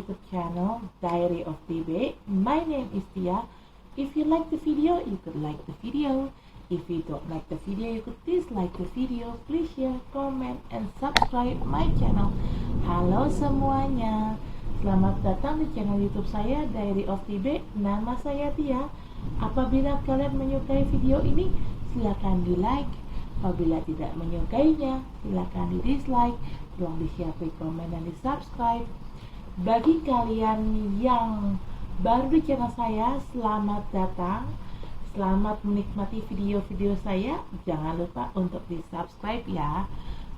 YouTube channel Diary of TB. My name is Tia. If you like the video, you could like the video. If you don't like the video, you could dislike the video. Please share, comment, and subscribe my channel. Halo semuanya, selamat datang di channel YouTube saya Diary of TB. Nama saya Tia. Apabila kalian menyukai video ini, silakan di like. Apabila tidak menyukainya, silakan di dislike. Tolong di share, komen, dan di subscribe. Bagi kalian yang baru di channel saya, selamat datang. Selamat menikmati video-video saya. Jangan lupa untuk di subscribe ya.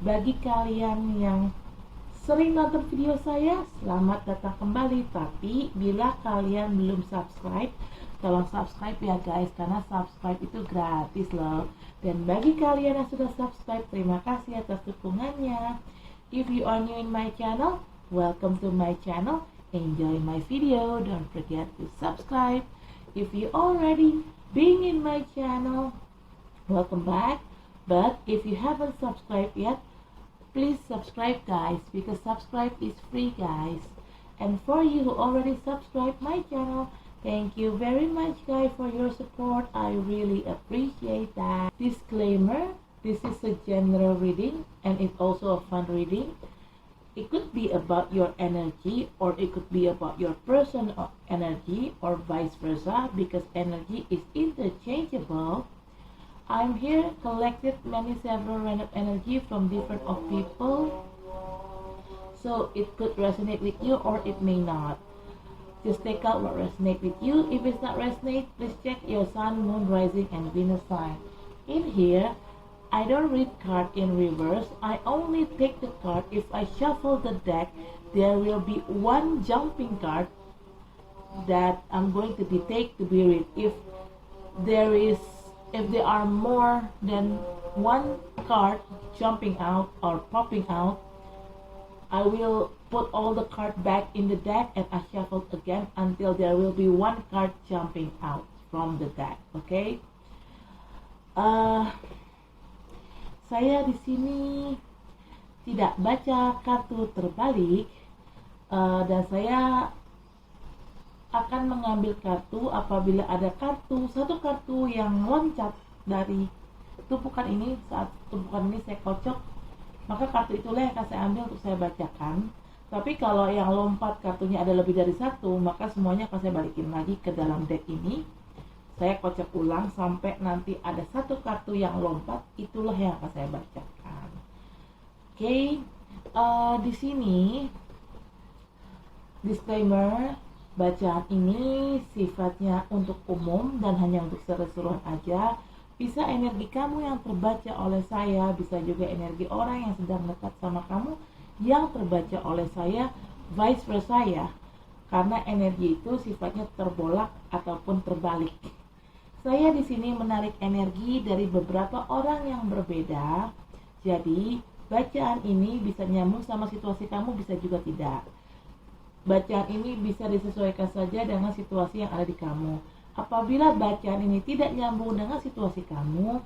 Bagi kalian yang sering nonton video saya, selamat datang kembali. Tapi bila kalian belum subscribe, tolong subscribe ya guys, karena subscribe itu gratis loh. Dan bagi kalian yang sudah subscribe, terima kasih atas dukungannya. If you are new in my channel, welcome to my channel. Enjoy my video. Don't forget to subscribe. If you already been in my channel, welcome back. But if you haven't subscribed yet, please subscribe guys, because subscribe is free guys. And for you who already subscribed my channel, thank you very much guys for your support. I really appreciate that. Disclaimer, this is a general reading and it's also a fun reading. It could be about your energy, or it could be about your personal energy, or vice versa, because energy is interchangeable. I'm here collected several random energy from different of people, so it could resonate with you or it may not. Just take out what resonates with you. If it's not resonate, please check your sun, moon, rising, and Venus sign. In here, I don't read card in reverse. I only take the card. If I shuffle the deck, there will be one jumping card that I'm going to take to be read. If there are more than one card jumping out or popping out, I will put all the cards back in the deck and I shuffle again until there will be one card jumping out from the deck. Okay? Saya di sini tidak baca kartu terbalik, dan saya akan mengambil kartu apabila ada satu kartu yang loncat dari tumpukan ini. Saat tumpukan ini saya kocok, maka kartu itulah yang akan saya ambil untuk saya bacakan. Tapi kalau yang lompat kartunya ada lebih dari satu, maka semuanya akan saya balikin lagi ke dalam deck ini. Saya kocok ulang sampai nanti ada satu kartu yang lompat, itulah yang akan saya bacakan. Oke, di sini disclaimer, bacaan ini sifatnya untuk umum dan hanya untuk seru-seruan aja. Bisa energi kamu yang terbaca oleh saya, bisa juga energi orang yang sedang dekat sama kamu yang terbaca oleh saya, vice versa ya. Karena energi itu sifatnya terbolak ataupun terbalik. Saya di sini menarik energi dari beberapa orang yang berbeda. Jadi, bacaan ini bisa nyambung sama situasi kamu, bisa juga tidak. Bacaan ini bisa disesuaikan saja dengan situasi yang ada di kamu. Apabila bacaan ini tidak nyambung dengan situasi kamu,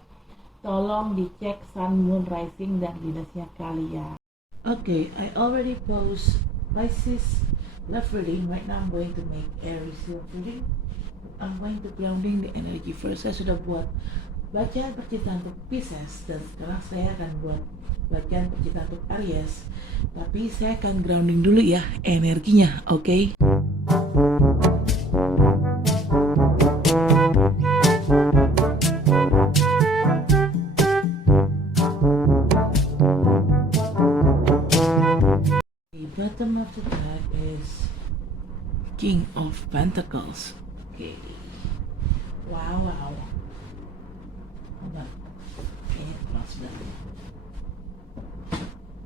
tolong dicek sun, moon, rising, dan Venusnya kalian. Okay, I already post Pisces love reading. Right now I'm going to make Aries love reading. I'm going to grounding the energy first. Saya sudah buat bacaan percintaan untuk Pisces, dan sekarang saya akan buat bacaan percintaan untuk Aries. Tapi saya akan grounding dulu ya energinya, oke? The bottom of the deck is King of Pentacles. Okay. Wow. Hold on. Okay, what's that?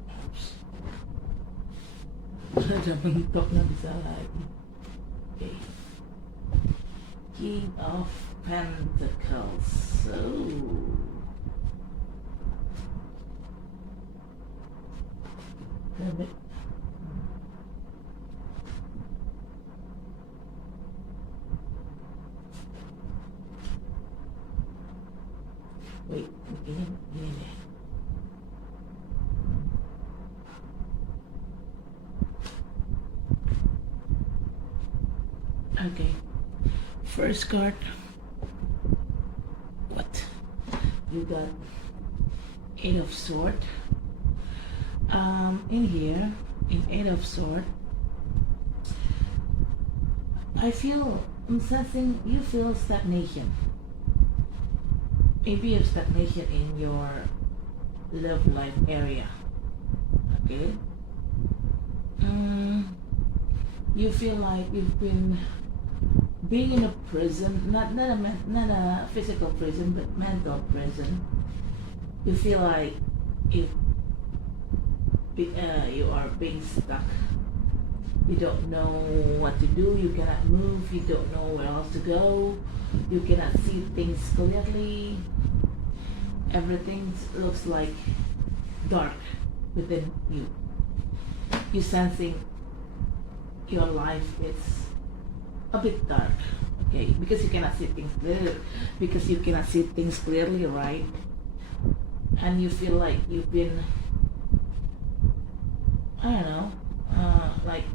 Oops. Ada bentuk na bisa lagi. Okay. King of Pentacles. So, wait, gini deh. Okay, first card. What? You got Eight of Swords. In here, in Eight of Swords, I'm sensing you feel stagnation. Maybe a stagnation in your love life area. Okay. You feel like you've been being in a prison, not a physical prison, but mental prison. You feel like you are being stuck. You don't know what to do. You cannot move. You don't know where else to go. You cannot see things clearly. Everything looks like dark within you. You're sensing your life is a bit dark, okay? Because you cannot see things clearly. Because you cannot see things clearly, right? And you feel like you've been, I don't know, like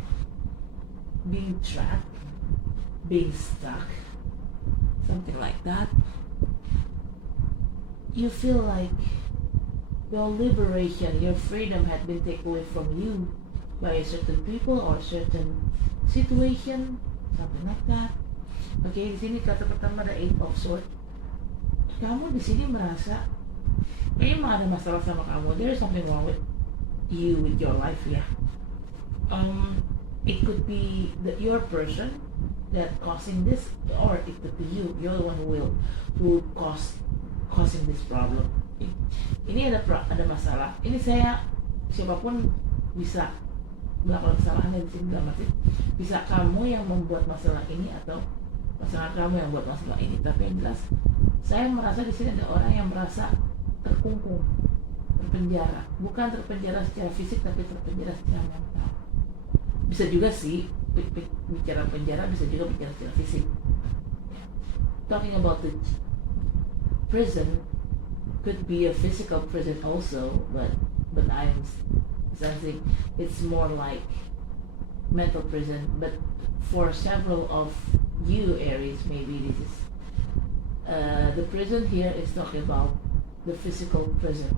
being trapped, being stuck, something like that. You feel like your liberation, your freedom had been taken away from you by a certain people or certain situation, something like that. Okay, di sini kata pertama ada Eight of Swords. Kamu di sini merasa memang ada masalah sama kamu. There is something wrong with you, with your life, ya. It could be your person that causing this, or it could be you. You're the one who causing this problem. Ini ada masalah. Ini siapapun bisa melakukan kesalahan di sini, dalam arti bisa kamu yang membuat masalah ini atau pasangan kamu yang membuat masalah ini. Tapi yang jelas, saya merasa di sini ada orang yang merasa terkungkung, terpenjara. Bukan terpenjara secara fisik, tapi terpenjara secara mental. Bisa juga sih bicara penjara, bisa juga bicara secara fisik. Talking about the prison could be a physical prison also, but I'm sensing it's more like mental prison. But for several of you Aries, maybe this is the prison here is talking about the physical prison.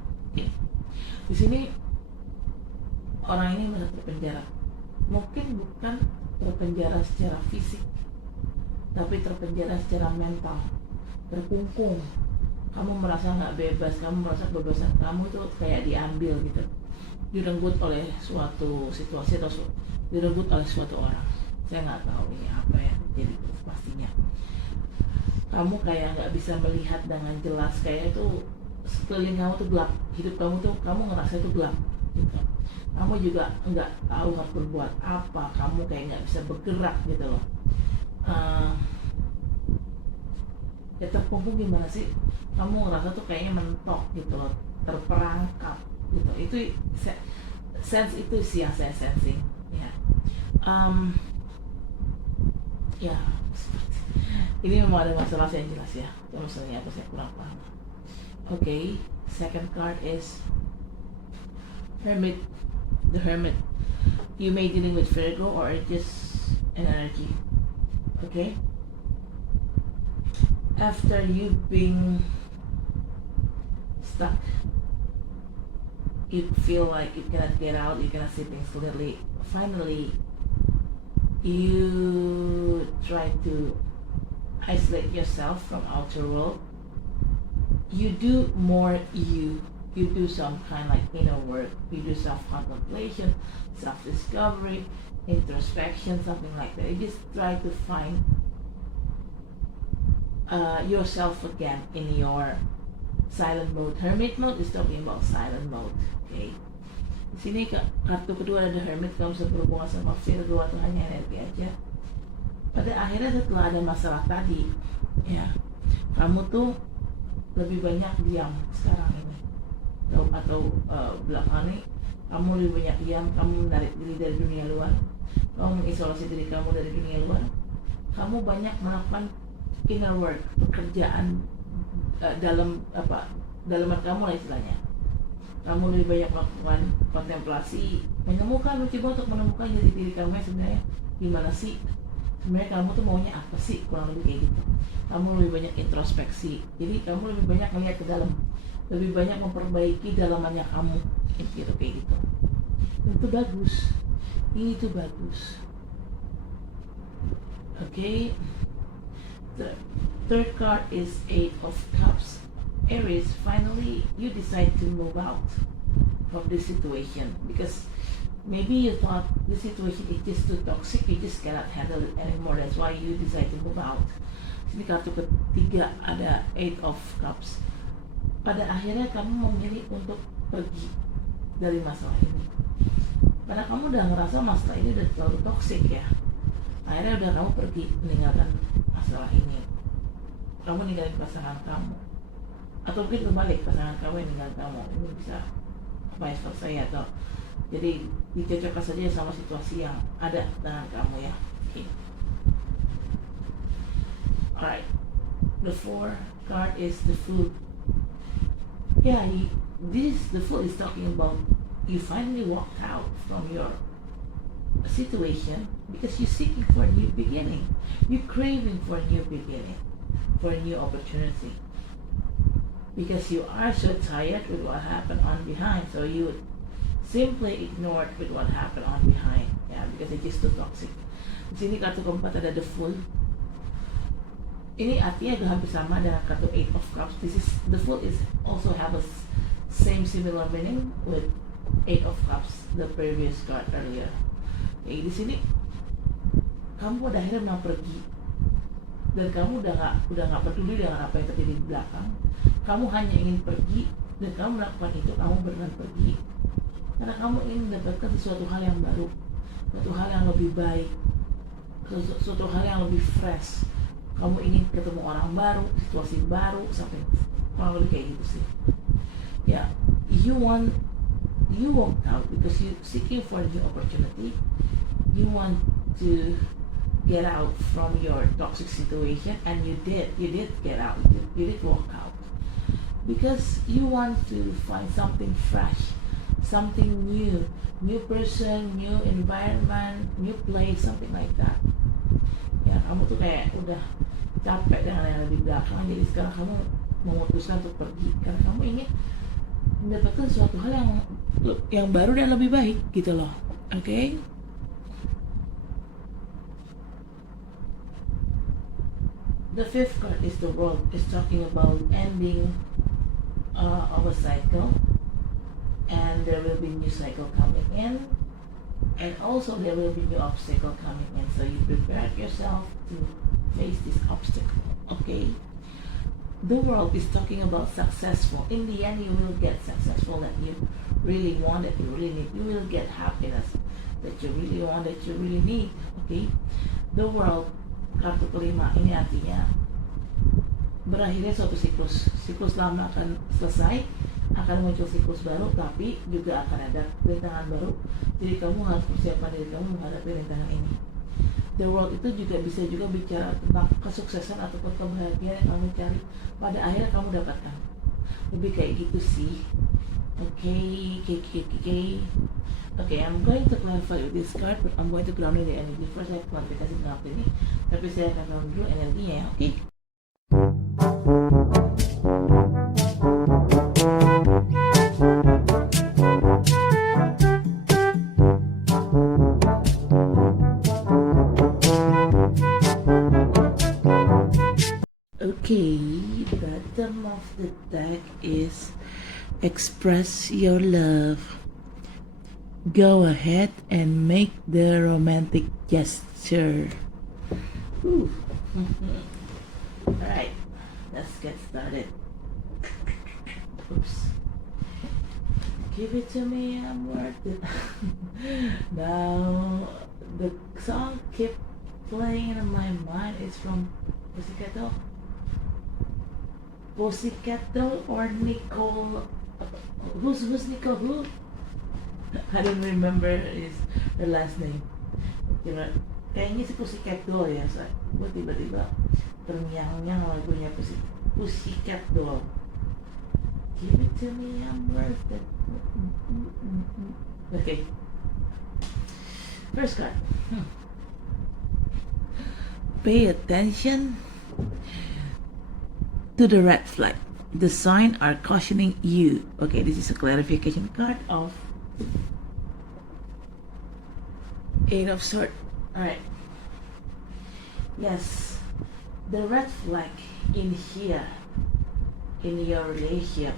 Di sini orang ini merasa terpenjara. Mungkin bukan terpenjara secara fisik, tapi terpenjara secara mental, terkungkung. Kamu merasa nggak bebas, kamu merasa kebebasan kamu tuh kayak diambil gitu, direnggut oleh suatu situasi atau direnggut oleh suatu orang. Saya nggak tahu ini apa ya, jadi pastinya kamu kayak nggak bisa melihat dengan jelas, kayak itu sekeliling kamu tuh gelap, hidup kamu tuh kamu ngerasa itu gelap gitu. Kamu juga nggak tahu harus berbuat apa, kamu kayak nggak bisa bergerak gitu loh. Ya terkungkung gimana sih? Kamu ngerasa tuh kayaknya mentok gitu loh, terperangkap gitu. Itu sense itu sih yang saya sensing ya. Ya ini memang ada masalah, saya jelas ya. Masalahnya apa saya kurang paham. Okay, second card is Hermit. The Hermit. You may dealing with Virgo or just an energy. Okay. After you being stuck, you feel like you cannot get out, you cannot see things clearly. Finally, you try to isolate yourself from outer world. You do more you do some kind of like inner work. You do self-contemplation, self-discovery, introspection, something like that. You just try to find yourself again in your silent mode. Hermit mode is talking about silent mode. Okay. Di sini kartu kedua ada Hermit. Kamu bisa berhubungan sama Virgo atau hanya energi aja. Pada akhirnya setelah ada masalah tadi, ya, kamu tuh lebih banyak diam sekarang ini. Atau belakangan ini kamu lebih banyak diam, kamu menarik diri dari dunia luar, kamu mengisolasi diri kamu dari dunia luar, kamu banyak melakukan inner work, pekerjaan dalam kamu lah istilahnya. Kamu lebih banyak melakukan kontemplasi, mencoba untuk menemukan jati diri kamu sebenarnya gimana sih, sebenarnya kamu tuh maunya apa sih, kurang lebih kayak gitu. Kamu lebih banyak introspeksi, jadi kamu lebih banyak melihat ke dalam, lebih banyak memperbaiki dalamannya kamu, gitu kayak gitu. Itu bagus, itu bagus. Okay. The third card is Eight of Cups. Aries, finally you decide to move out from this situation because maybe you thought the situation is just too toxic, you just cannot handle it anymore. That's why you decide to move out. Sini kartu ketiga ada Eight of Cups. Pada akhirnya kamu memilih untuk pergi dari masalah ini. Karena kamu udah ngerasa masalah ini udah terlalu toxic ya. Akhirnya udah kamu pergi meninggalkan masalah ini. Kamu ninggalin pasangan kamu. Atau mungkin kebalik, pasangan kamu yang ninggalin kamu. Ini bisa vice versa ya, atau jadi dicocokkan saja sama situasi yang ada dengan kamu ya. Okay. Alright, the four card is the Fool. Yeah, the Fool is talking about you finally walked out from your situation because you're seeking for a new beginning. You're craving for a new beginning, for a new opportunity. Because you are so tired with what happened on behind, so you simply ignored with what happened on behind. Yeah, because it's just too toxic. Di sini kartu keempat ada the Fool. Ini artinya agak hampir sama dengan kartu Eight of Cups. The Fool is also have a similar meaning with Eight of Cups, the previous card earlier. Jadi di sini kamu udah akhirnya mau pergi dan kamu udah nggak peduli dengan apa yang terjadi di belakang. Kamu hanya ingin pergi dan kamu melakukan itu, kamu beneran pergi karena kamu ingin mendapatkan sesuatu hal yang baru, sesuatu hal yang lebih baik, sesuatu hal yang lebih fresh. Kamu ingin ketemu orang baru, situasi baru, sampai kurang lebih kayak gitu sih. Ya, you walked out because you seeking for a new opportunity. You want to get out from your toxic situation, and you did get out. You did walk out because you want to find something fresh, something new person, new environment, new place, something like that. Ya, kamu tuh kayak udah capek dengan yang ada di belakang, jadi sekarang kamu memutuskan untuk pergi karena kamu ingin mendapatkan suatu hal yang baru dan lebih baik gitu loh. Okay? The fifth card is the World. Is talking about ending of a cycle, and there will be new cycle coming in, and also there will be new obstacle coming in. So you prepare yourself to face this obstacle. Okay? The World is talking about successful. In the end, you will get successful that you really want, that you really need. You will get happiness that you really want, that you really need. Okay? The World, kartu kelima, ini artinya berakhirnya suatu siklus lama akan selesai, akan muncul siklus baru, tapi juga akan ada rintangan baru. Jadi kamu harus persiapkan diri kamu menghadapi rintangan ini. The World itu juga bisa bicara tentang kesuksesan ataupun kebahagiaan yang kamu cari pada akhirnya kamu dapatkan. Lebih kayak gitu sih. Okay, I'm going to clarify with this card, but I'm going to ground the energy. First saya klarifikasi tentang ini, tapi saya akan ground dulu energinya ya. Okay. Okay, bottom of the deck is express your love. Go ahead and make the romantic gesture. Alright, let's get started. Oops. Give it to me, I'm worth it. Now, the song keep playing in my mind. It's from Pussycat Doll or Nicole. Who's Nicole? Who? I don't remember her last name. Kayaknya si Pussycat Doll ya. So, gue tiba-tiba terngiang-ngiang lagunya Pussycat Doll. Give it to me, I'm worth it. Okay. First card. pay attention to the red flag. The signs are cautioning you. Okay, this is a clarification card of Eight of Swords. Alright. Yes, the red flag in here, in your relationship,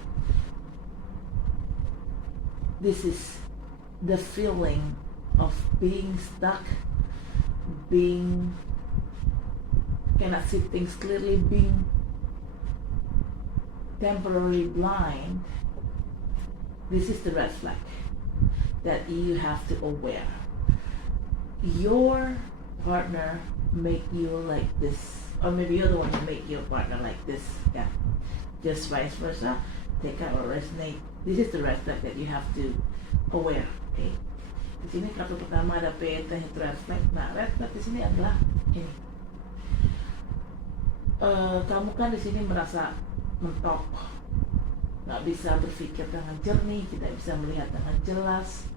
this is the feeling of being stuck, being cannot see things clearly, being temporarily blind. This is the red flag that you have to aware. Your partner make you like this, or maybe you're the one who make your partner like this. Yeah, just vice versa. Take out or resonate. This is the red flag that you have to aware. Okay. Di sini kartu pertama ada pay attention to red flag. Nah, red flag di sini adalah ini. Kamu kan di sini merasa mentok, nggak bisa berpikir dengan jernih, tidak bisa melihat dengan jelas,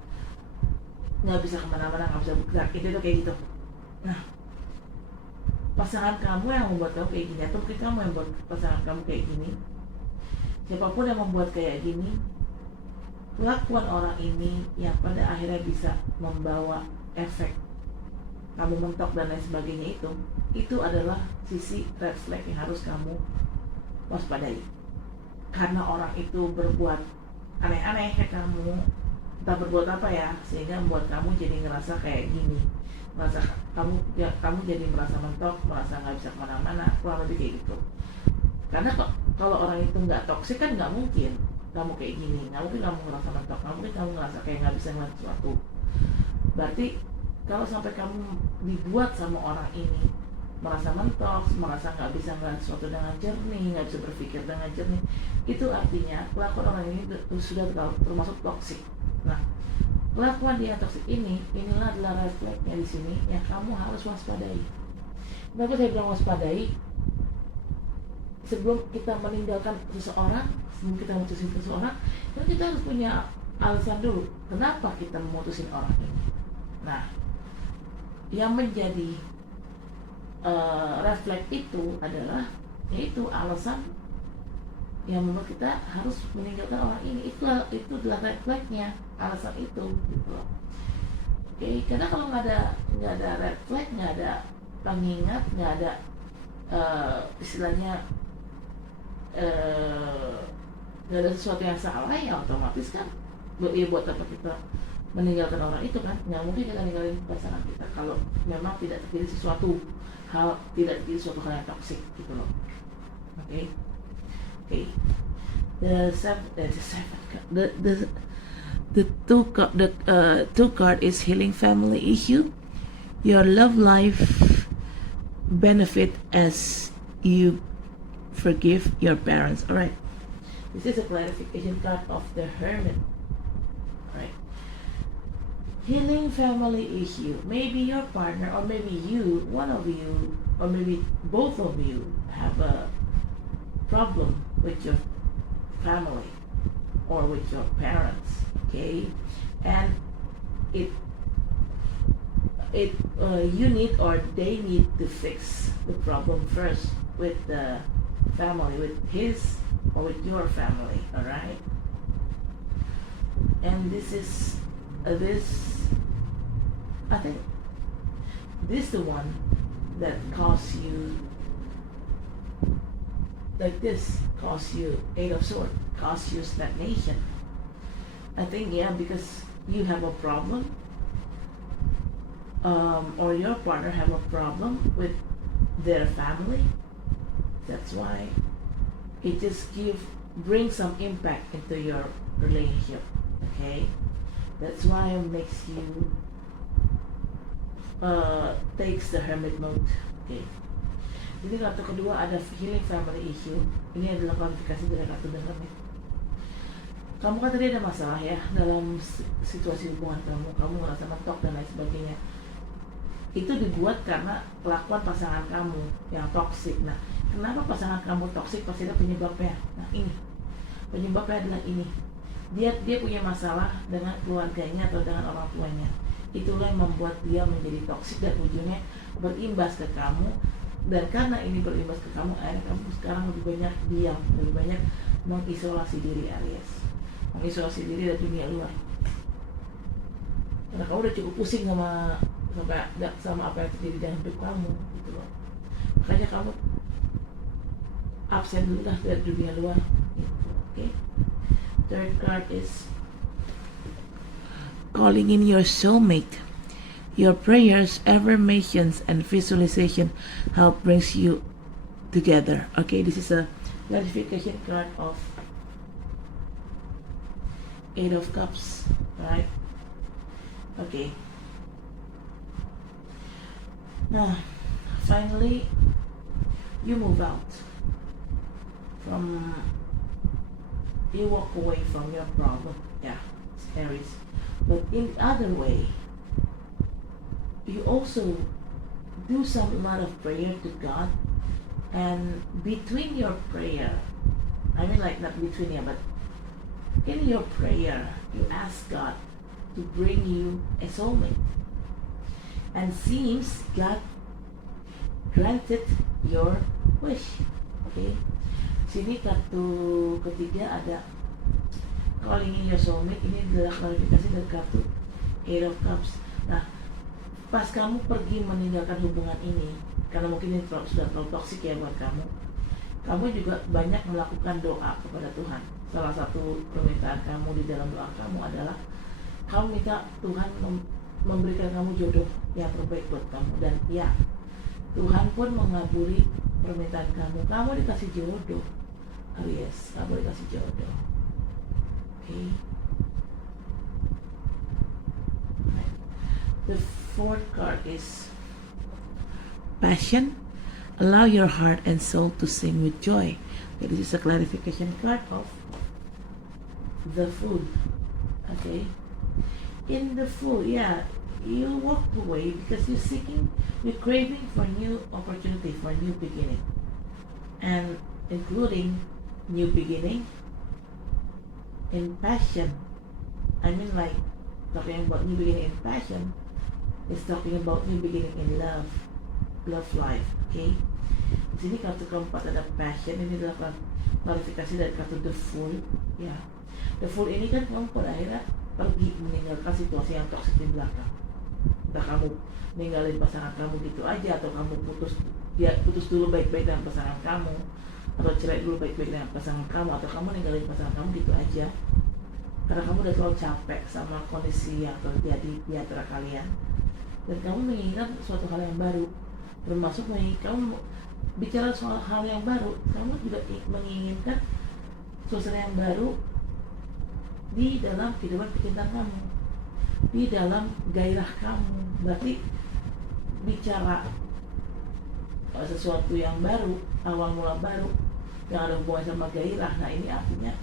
nggak bisa kemana-mana, nggak bisa bergerak. Itu tuh kayak gitu. Nah, pasangan kamu yang membuat kamu kayak gini, atau mungkin kamu yang membuat pasangan kamu kayak gini. Siapapun yang membuat kayak gini, kelakuan orang ini yang pada akhirnya bisa membawa efek kamu mentok dan lain sebagainya, itu adalah sisi red flag yang harus kamu waspadai. Karena orang itu berbuat aneh-aneh kayak kamu, entah berbuat apa ya, sehingga membuat kamu jadi ngerasa kayak gini, merasa kamu jadi merasa mentok, merasa nggak bisa kemana-mana, kurang lebih kayak gitu. Karena kalau orang itu nggak toksik kan nggak mungkin kamu kayak gini, nggak mungkin kamu ngerasa mentok, nggak mungkin kamu ngerasa kayak nggak bisa ngeliat sesuatu. Berarti kalau sampai kamu dibuat sama orang ini merasa mentok, merasa nggak bisa ngeliat sesuatu dengan jernih, nggak bisa berpikir dengan jernih, itu artinya kelakuan orang ini sudah termasuk toksik. Nah, kelakuan dia toksik inilah adalah red flagnya di sini yang kamu harus waspadai. Kenapa saya bilang waspadai? Sebelum kita meninggalkan seseorang, sebelum kita memutusin seseorang, kan kita harus punya alasan dulu kenapa kita memutusin orang ini. Nah, yang menjadi red flag itu adalah yaitu alasan yang membuat kita harus meninggalkan orang ini. Itu adalah red flagnya, alasan itu gitu. Oke, karena kalau nggak ada red flag, nggak ada pengingat, nggak ada istilahnya nggak ada sesuatu yang salah, ya otomatis kan ya buat apa kita meninggalkan orang itu kan? Nggak mungkin kita ninggalin pasangan kita kalau memang tidak terjadi sesuatu hal yang toksik gitu loh. Oke. The two card is healing family issue. Your love life benefit as you forgive your parents. All right. This is a clarification card of the Hermit. Right. Healing family issue. Maybe your partner, or maybe you, one of you, or maybe both of you have a problem with your family or with your parents. Okay, and you need, or they need to fix the problem first with the family, with his or with your family. All right. And this is I think this is the one that caused you like this, caused you Eight of Swords, caused you stagnation. I think, yeah, because you have a problem, or your partner have a problem with their family. That's why it just brings some impact into your relationship. Okay, that's why it makes you takes the Hermit mode. Okay. Jadi kartu kedua ada healing family issue. Ini adalah klarifikasi dari kartu The Hermit. Kamu kan tadi ada masalah ya dalam situasi hubungan kamu merasa mentok dan lain sebagainya. Itu dibuat karena kelakuan pasangan kamu yang toksik. Nah, kenapa pasangan kamu toksik? Pasti ada penyebabnya. Nah, ini penyebabnya adalah ini. Dia punya masalah dengan keluarganya atau dengan orang tuanya. itulah yang membuat dia menjadi toksik dan ujungnya berimbas ke kamu. Dan karena ini berimbas ke kamu, akhirnya kamu sekarang lebih banyak diam, lebih banyak mengisolasi diri, alias mengisolasi diri dari dunia luar. Karena kamu udah cukup pusing sama apa yang terjadi dalam hidup kamu gitu loh. Makanya kamu absen dulu lah dari dunia luar gitu. Okay? Third card is calling in your soulmate. Your prayers, affirmations, and visualization help brings you together. Okay, this is a clarification card of Eight of Cups, right? Okay. Now, finally, you move out from, you walk away from your problem. Yeah, Aries. But in the other way, you also do some lot of prayer to God, and between your prayer, I mean like not between you, but in your prayer, you ask God to bring you a soulmate. And seems God granted your wish. Okay. Sini kartu ketiga ada calling in your soulmate. Ini adalah klarifikasi dari kartu Eight of Cups. Nah, pas kamu pergi meninggalkan hubungan ini, karena mungkin ini sudah terlalu toksik ya buat kamu, kamu juga banyak melakukan doa kepada Tuhan. Salah satu permintaan kamu di dalam doa kamu adalah kamu minta Tuhan memberikan kamu jodoh yang terbaik buat kamu. Dan ya, Tuhan pun mengabuli permintaan kamu. Kamu dikasih jodoh, Aries. Kamu dikasih jodoh. Okay. The fourth card is passion. Allow your heart and soul to sing with joy. Okay, this is a clarification card of the Fool. Okay. In the Fool, yeah, you walked away because you're craving for new opportunity, for new beginning, and including new beginning in passion. I mean, like talking about new beginning in passion is talking about new beginning in love life. Okay. Di sini kartu keempat ada passion. Ini adalah klarifikasi dari kartu The Fool. Ya, The Fool ini kan kamu pada akhirnya pergi meninggalkan situasi yang toksik di belakang. Entah kamu ninggalin pasangan kamu gitu aja, atau kamu putus dulu baik-baik dengan pasangan kamu, atau cerai dulu baik-baik dengan pasangan kamu, atau kamu ninggalin pasangan kamu gitu aja karena kamu udah terlalu capek sama kondisi yang terjadi di antara kalian, dan kamu menginginkan suatu hal yang baru. Termasuk kamu bicara soal hal yang baru, kamu juga menginginkan suasana yang baru di dalam kehidupan percintaan kamu, di dalam gairah kamu. Berarti bicara sesuatu yang baru, awal mula baru yang ada hubungan sama gairah. Nah, ini artinya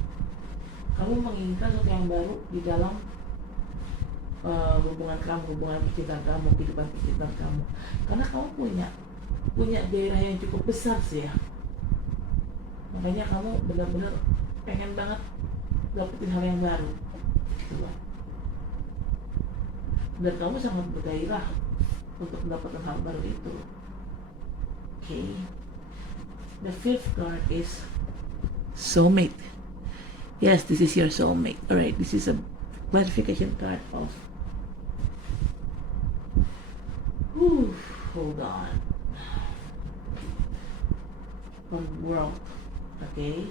kamu menginginkan sesuatu yang baru di dalam hubungan kamu, hubungan percintaan kamu, kehidupan percintaan kamu. Karena kamu punya gairah yang cukup besar sih ya. Makanya kamu benar-benar pengen banget dapetin hal yang baru gitu loh. Dan kamu sangat bergairah untuk mendapatkan hal baru itu. Okay. The fifth card is soulmate. Yes, this is your soulmate. Alright, this is a clarification card of hold on. On World. Okay.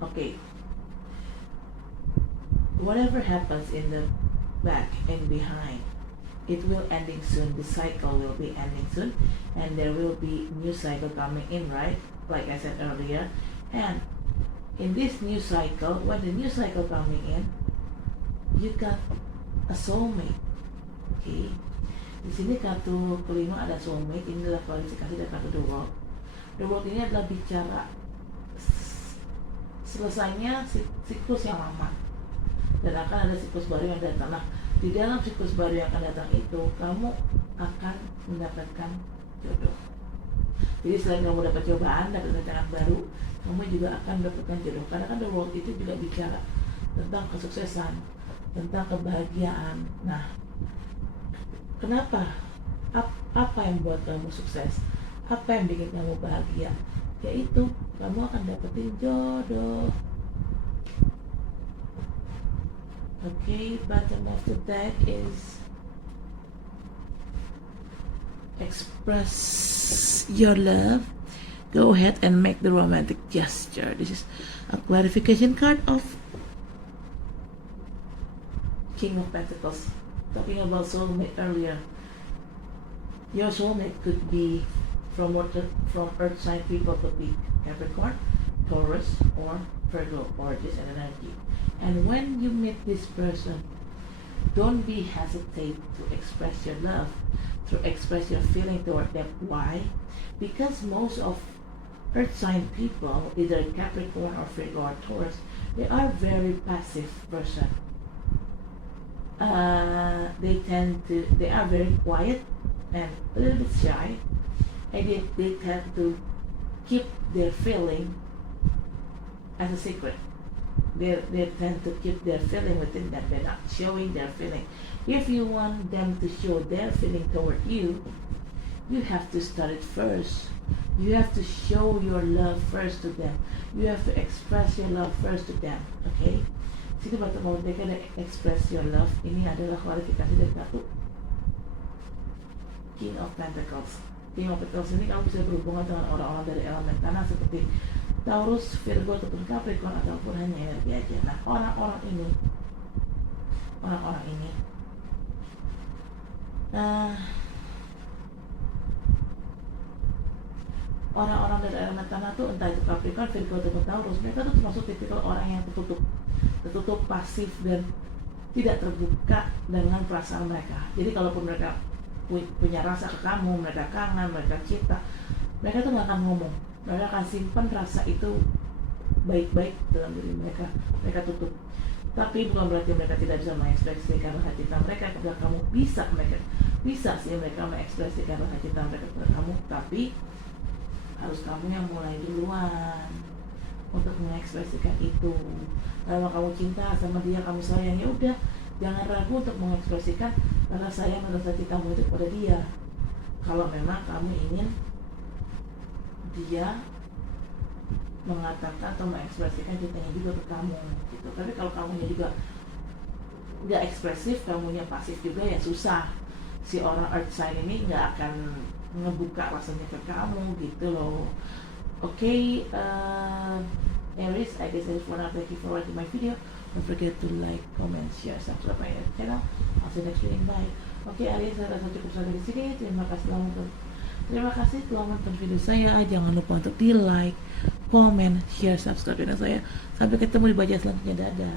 Okay. Whatever happens in the back and behind, it will ending soon. The cycle will be ending soon, and there will be new cycle coming in, right? Like I said earlier. And in this new cycle, when the new cycle coming in, you got a soulmate. Okay. Di sini kartu kelima ada soulmate. Ini adalah kualifikasi dari kartu The World. The World ini adalah bicara selesainya siklus yang lama, dan akan ada siklus baru yang datang. Nah, di dalam siklus baru yang akan datang itu, kamu akan mendapatkan jodoh. Jadi selain kamu dapat cobaan, dapat tantangan baru, kamu juga akan mendapatkan jodoh. Karena kan The World itu juga bicara tentang kesuksesan, tentang kebahagiaan. Nah, kenapa? Apa yang buat kamu sukses? Apa yang bikin kamu bahagia? Yaitu kamu akan dapetin jodoh. Okay, bottom of the deck is express your love. Go ahead and make the romantic gesture. This is a clarification card of King of Pentacles. Talking about soulmate earlier. Your soulmate could be from earth sign people, could be Capricorn, Taurus, or Virgo, or this energy. And when you meet this person, don't be hesitate to express your love, to express your feeling toward them. Why? Because most of earth sign people, either Capricorn or Virgo or Taurus, they are very passive person. They are very quiet and a little bit shy, and they tend to keep their feeling as a secret. They tend to keep their feeling within them. They're not showing their feeling. If you want them to show their feeling toward you, you have to start it first. You have to show your love first to them. You have to express your love first to them. Okay? Sini waktu mau mereka express your love, ini adalah kualifikasi dari kartu King of Pentacles. King of Pentacles ini kamu bisa berhubungan dengan orang-orang dari elemen tanah seperti Taurus, Virgo, ataupun Capricorn, ataupun hanya energi aja. Nah, orang-orang ini orang-orang dari elemen tanah tuh, entah itu Capricorn, Virgo, ataupun Taurus, mereka tuh termasuk tipikal orang yang tertutup, pasif, dan tidak terbuka dengan perasaan mereka. Jadi kalaupun mereka punya rasa ke kamu, mereka kangen, mereka cinta, mereka tuh gak akan ngomong. Mereka akan simpan rasa itu baik-baik dalam diri mereka. Mereka tutup. Tapi bukan berarti mereka tidak bisa mengekspresikan rasa cinta mereka kepada kamu. Bisa sih mereka mengekspresikan rasa cinta mereka kepada kamu, tapi harus kamu yang mulai duluan untuk mengekspresikan itu. Kalau kamu cinta sama dia, kamu sayang, ya udah, jangan ragu untuk mengekspresikan rasa sayang dan rasa cintamu itu kepada dia. Kalau memang kamu ingin dia mengatakan atau mengekspresikan cintanya juga ke kamu gitu. Tapi kalau kamunya juga nggak ekspresif, kamunya pasif juga, ya susah. Si orang earth sign ini nggak akan ngebuka rasanya ke kamu gitu loh. Okay, Aries, I guess that's for now. Thank you for watching my video. Don't forget to like, comment, share, subscribe my channel. I'll see you next video. Bye. Okay, Aries, saya rasa cukup sampai di sini. Terima kasih telah menonton video saya. Jangan lupa untuk di like, comment, share, subscribe channel saya. Sampai ketemu di baca selanjutnya. Dadah.